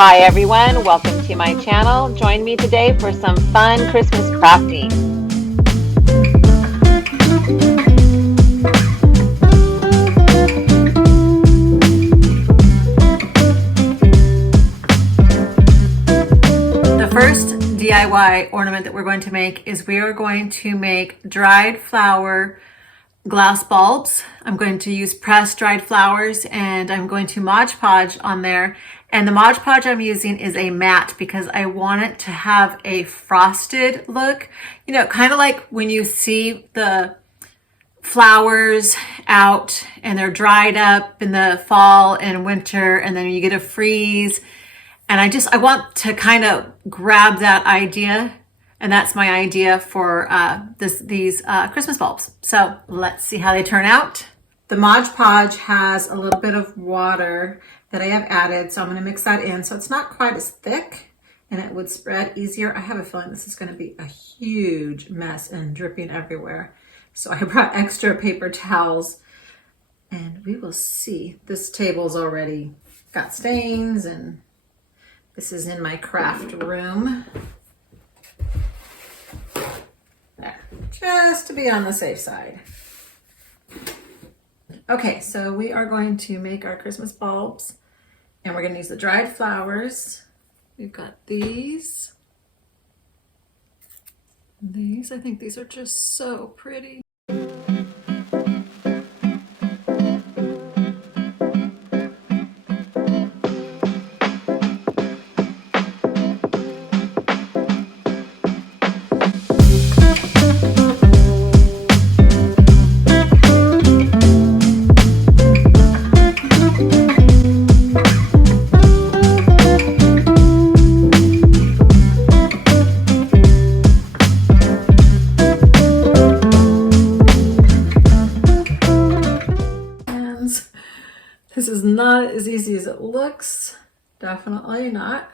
Hi everyone, welcome to my channel. Join me today for some fun Christmas crafting. The first DIY ornament that we're going to make is we are going to make dried flower glass bulbs. I'm going to use pressed dried flowers and I'm going to Mod Podge on there. And the Mod Podge I'm using is a matte because I want it to have a frosted look. You know, kind of like when you see the flowers out and they're dried up in the fall and winter and then you get a freeze. And I want to kind of grab that idea. And that's my idea for these Christmas bulbs. So let's see how they turn out. The Mod Podge has a little bit of water that I have added, so I'm going to mix that in so it's not quite as thick and it would spread easier. I have a feeling this is going to be a huge mess and dripping everywhere. So I brought extra paper towels and we will see. This table's already got stains and this is in my craft room. There, just to be on the safe side. Okay, so we are going to make our Christmas bulbs and we're going to use the dried flowers. We've got these. I think these are just so pretty. This is not as easy as it looks. Definitely not.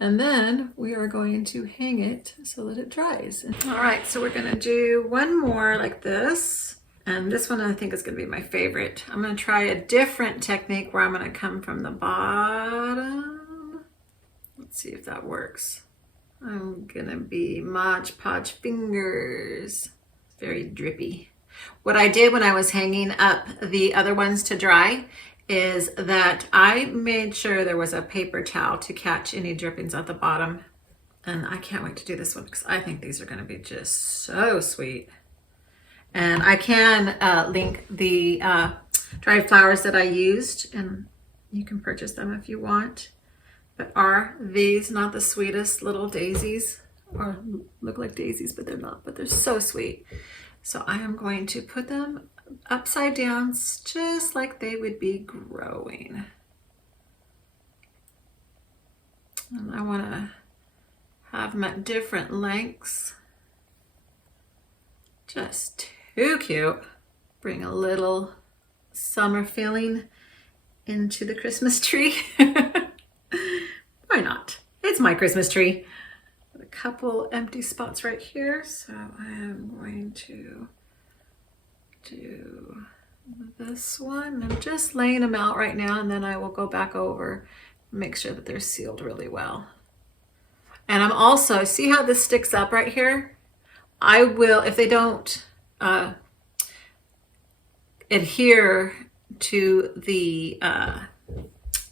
And then we are going to hang it so that it dries. All right, so we're gonna do one more like this. And this one I think is gonna be my favorite. I'm gonna try a different technique where I'm gonna come from the bottom. Let's see if that works. I'm gonna be Mod Podge fingers. Very drippy. What I did when I was hanging up the other ones to dry is that I made sure there was a paper towel to catch any drippings at the bottom. And I can't wait to do this one because I think these are going to be just so sweet. And I can link the dried flowers that I used and you can purchase them if you want. But are these not the sweetest little daisies? Or look like daisies, but they're not, but they're so sweet. So I am going to put them upside down just like they would be growing. And I want to have them at different lengths. Just too cute. Bring a little summer feeling into the Christmas tree. Why not? It's my Christmas tree. A couple empty spots right here, so I am going to do this one. I'm just laying them out right now and then I will go back over and make sure that they're sealed really well. And I'm also, see how this sticks up right here? I will, if they don't adhere to the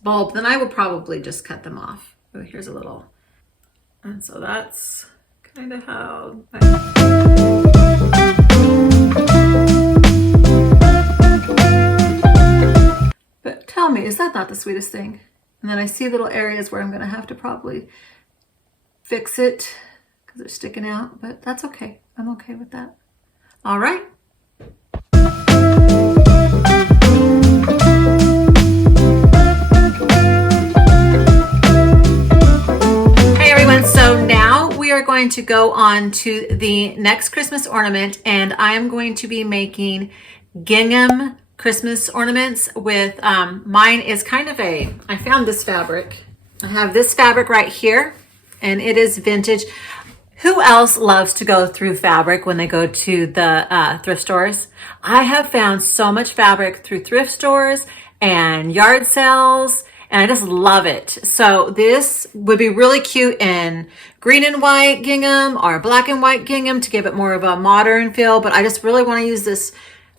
bulb, then I will probably just cut them off. Oh, here's a little. And so that's kind of how But tell me, is that not the sweetest thing? And then I see little areas where I'm going to have to probably fix it because they're sticking out, but that's okay. I'm okay with that. All right. And so now we are going to go on to the next Christmas ornament, and I am going to be making gingham Christmas ornaments with, mine is kind of I found this fabric. I have this fabric right here, and it is vintage. Who else loves to go through fabric when they go to the thrift stores? I have found so much fabric through thrift stores and yard sales, and I just love it. So this would be really cute in green and white gingham or black and white gingham to give it more of a modern feel, but I just really want to use this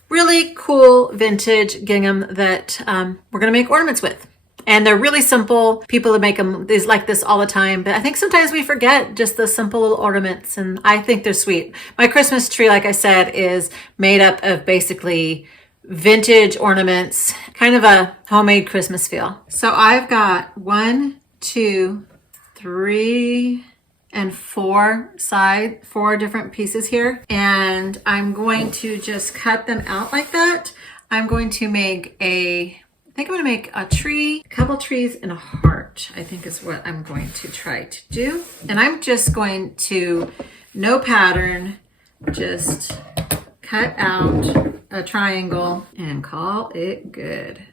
really cool vintage gingham that we're going to make ornaments with. And they're really simple. People that make them is like this all the time, but I think sometimes we forget just the simple little ornaments, and I think they're sweet. My Christmas tree, like I said, is made up of basically vintage ornaments, kind of a homemade Christmas feel. So I've got 1, 2, 3, and 4 different pieces here, and I'm going to just cut them out like that. I'm going to make I think I'm going to make a tree, a couple trees, and a heart, I think is what I'm going to try to do. And I'm just going to, no pattern, just cut out a triangle and call it good.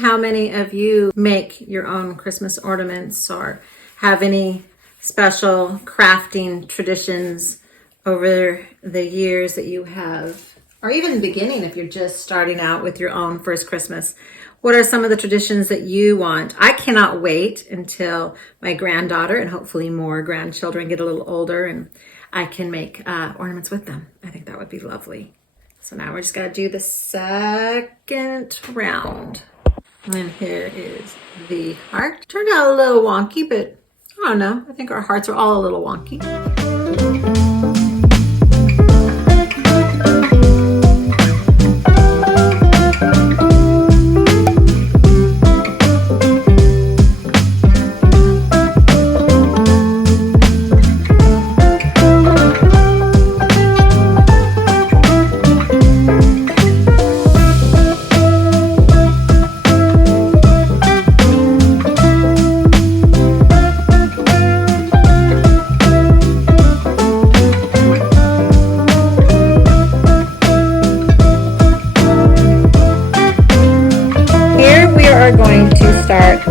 How many of you make your own Christmas ornaments or have any special crafting traditions over the years that you have, or even beginning if you're just starting out with your own first Christmas? What are some of the traditions that you want? I cannot wait until my granddaughter and hopefully more grandchildren get a little older and I can make ornaments with them. I think that would be lovely. So now we're just gonna do the second round. And here is the heart. Turned out a little wonky, but I don't know. I think our hearts are all a little wonky.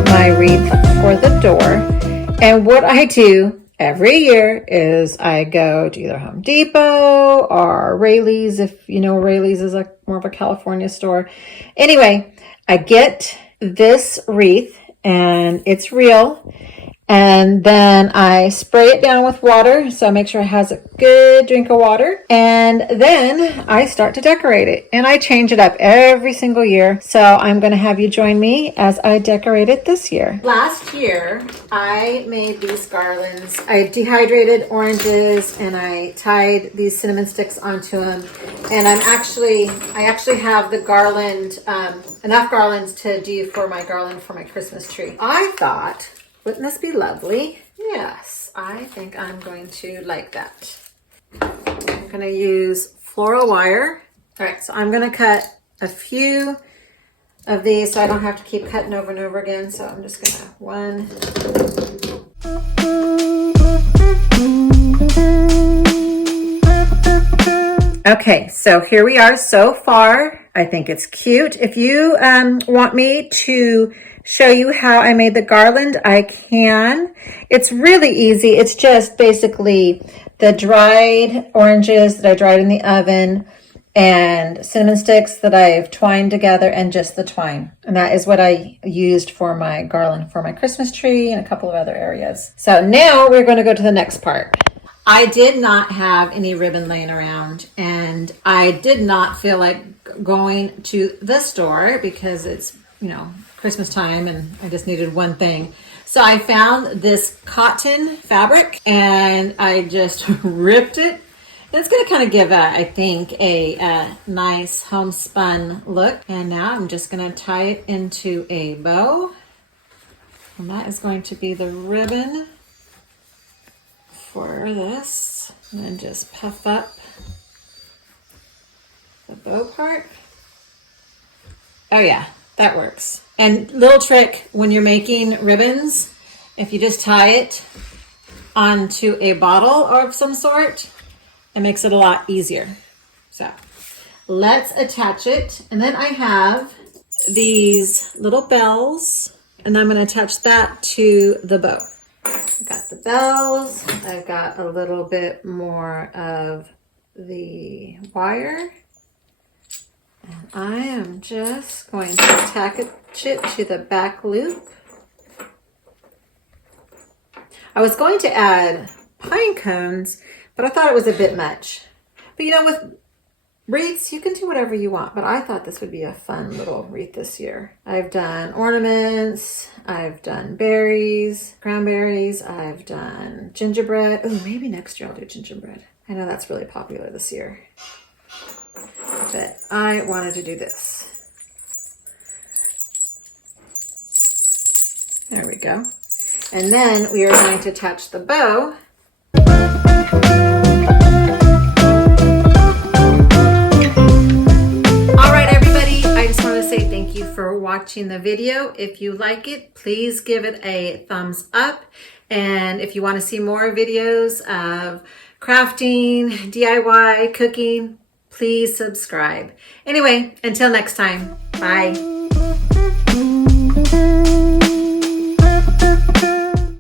My wreath for the door. And what I do every year is I go to either Home Depot or Rayleigh's, if you know, Rayleigh's is more of a California store. Anyway, I get this wreath and it's real. And then I spray it down with water, so I make sure it has a good drink of water. And then I start to decorate it. And I change it up every single year. So I'm going to have you join me as I decorate it this year. Last year, I made these garlands. I dehydrated oranges and I tied these cinnamon sticks onto them. And I actually have the garland, enough garlands to do for my garland for my Christmas tree. I thought, wouldn't this be lovely? Yes, I think I'm going to like that. I'm going to use floral wire. All right, so I'm going to cut a few of these so I don't have to keep cutting over and over again. So I'm just gonna one. Okay, so here we are so far. I think it's cute. If you want me to show you how I made the garland, I can. It's really easy. It's just basically the dried oranges that I dried in the oven and cinnamon sticks that I've twined together and just the twine. And that is what I used for my garland for my Christmas tree and a couple of other areas. So now we're going to go to the next part. I did not have any ribbon laying around, and I did not feel like going to the store because it's, you know, Christmas time and I just needed one thing. So I found this cotton fabric and I just ripped it. And it's going to kind of give, I think, a nice homespun look. And now I'm just going to tie it into a bow. And that is going to be the ribbon for this, and then just puff up the bow part. Oh yeah, that works. And little trick when you're making ribbons, if you just tie it onto a bottle of some sort, it makes it a lot easier. So let's attach it. And then I have these little bells, and I'm going to attach that to the bow. I've got the bells, I've got a little bit more of the wire, and I am just going to attach it to the back loop. I was going to add pine cones, but I thought it was a bit much. But you know, with wreaths, you can do whatever you want, but I thought this would be a fun little wreath this year. I've done ornaments, I've done berries, cranberries, I've done gingerbread. Oh, maybe next year I'll do gingerbread. I know that's really popular this year. But I wanted to do this. There we go. And then we are going to attach the bow. Thank you for watching the video. If you like it, please give it a thumbs up. And if you want to see more videos of crafting, DIY, cooking, please subscribe. Anyway, until next time, bye.